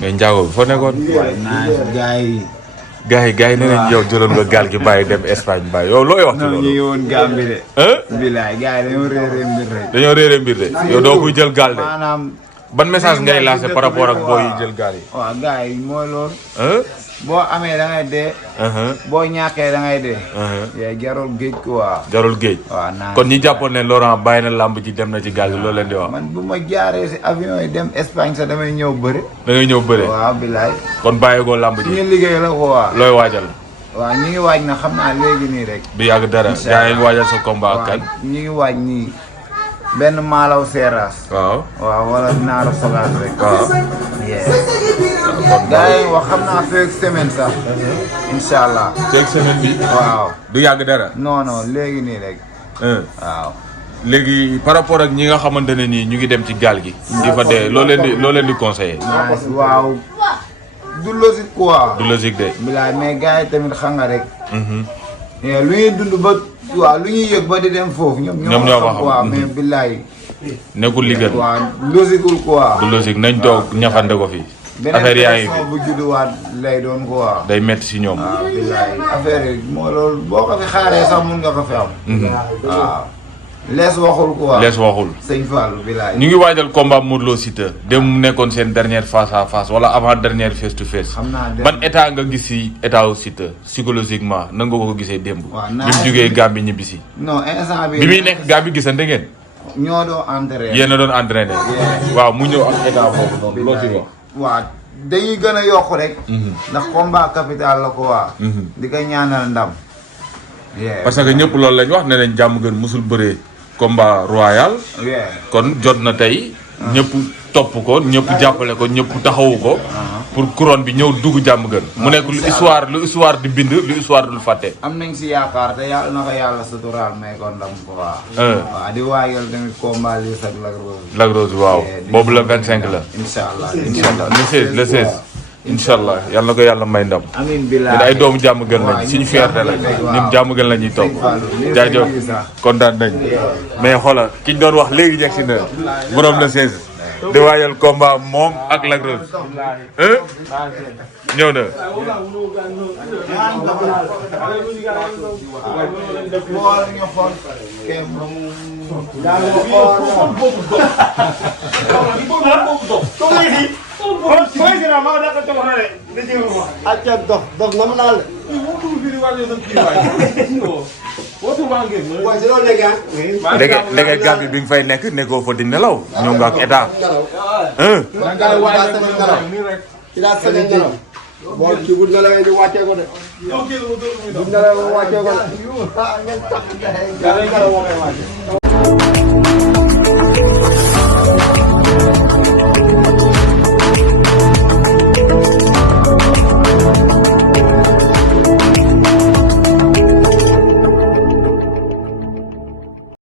mais Ndiago bi foo nekkoon. gars yi nee nañ yow jëloon nga gaal gi bàyyi dem Espagne bàyyi yow looy wax ci loolu. ñu ngi woon Gambie de. bilaay gars yi dañoo réeré mbir rek. dañoo réeré mbir de yow doo kuy jël gaal de. maanaam. ban message ngay lancé par rapport ak booy yi jël gaal yi. waaw gars yi mooy loolu. boo amee da ngay dee. boo ñàkkee da ngay dee. jarul géej quoi. jarul géej. waaw naan kon ñi jàppoon ne Laurent bàyyi na làmb ji dem na ci gaal gi loolu leen di wax. man bu ma jaaree si avion yi dem Espagne sax damay ñëw bëri. da ngay ñëw bëre. waaw bilaay. kon bàyyeekoo làmb ji. ñu liggéey la quoi. looy waajal. waaw ñu ngi waaj na xam naa léegi nii rek. du yàgg dara yaa ngi waajal sa combat ak kan. ñu ngi waaj nii benn maalaw seeraas. waaw. waaw wala naaru sogaas rek. waaw. gars yi wax xam naa feeg semaine sax. incha allah. feeg semaine bi. waaw. du yàgg dara. non léegi nii rek. waaw. léegi par rapport ak ñi nga xamante ne nii ñu ngi dem ci gaal gi. di fa dee loo leen di conseiller. waaw. du logique quoi. du logique de. bilaay mais gars yi tamit xam nga rek. lu ñuy dund ba waaw lu ñuy yëg ba di dem foofu. ñoom ñoo ko xam waaw mais bilaay. nekkul li gën. waaw logiqueul quoi. du logique nañ toog ñafande ko fi. affaire yaa ngi fi bu judduwaat lay doon quoi. day metti si ñoom. waaw bilaay affaire yi moo loolu boo ko fi xaaree sax mun nga ko fi am. waaw. lees waxul quoi. lees waxul. sëñ Fallou bilaay. ñu ngi waajal combat Modou Lo Siteu. dem mu nekkoon seen dernière face à face wala avant dernière face to face. xam naa ban état nga gis si état wu Siteu psychologiquement nan nga ko gisee démb. waaw bi mu jugee Gambie ñibbisi. non instant bi muy nekk Gambie gisante ngeen. ñoo doon entraîné. yéen a doon entraîné. waaw mu ñëw ak état boobu noonu loo ci wax. waaw dañuy gën a yokk rek. ndax combat capital la ko waa. di ko ñaanal ndam. parce que ñëpp loolu lañ wax ne nañ jàmm gën musul bëree combat royal. kon jot na tey. ñëpp topp ko ñëpp jàppale ko ñëpp taxawu ko. pour couronne bi ñëw dugg jàmm gën. mu nekk lu histoire di bind lu histoire dul fàtte. am nañ si yaakaar te yàlla na ko yàlla suturaal may ko ndam ko waa. waaw di waajal tamit combat lii sax Lac Rose. Lac Rose waaw boobu la 25 la. incha allah le 16 incha allah yàlla na ko yàlla may ndam. amiin bilaay ay doomu jàmm gën lañ suñu fierté lañ ñun jàmm gën la ñuy topp. jaajëf kontaan nañ mais xoolal ki ñu doon wax léegi yegg si na borom le 16. di waajal combat moom ak Lac Rose. ñëw na. léegi Gambie bi nga fay nekk nekkoo fa di nelaw ñëw nga ak état. bon kii bu nelawee ñu wàccee ko de. bu nelawee wàccee ko de.